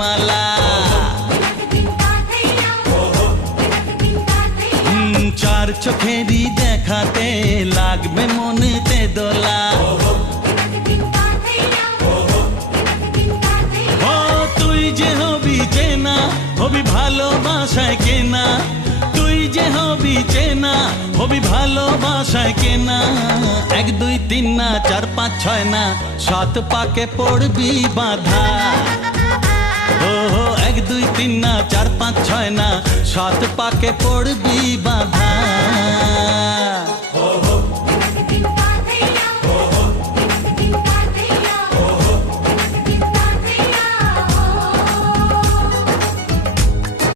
মালা। চার চোখেরই দেখাতে লাগবে মনেতে দোলা। ও তুই যে হবি চেনা, হবি ভালোবাসায় কেনা। তুই যে হবি চেনা, হবি ভালোবাসায় কেনা। 1 2 3 না 4 5 6 না 7 পাকে পড়বি বাঁধা। ও 1 2 3 না 4 5 6 না 7 পাকে পড়বি বাঁধা।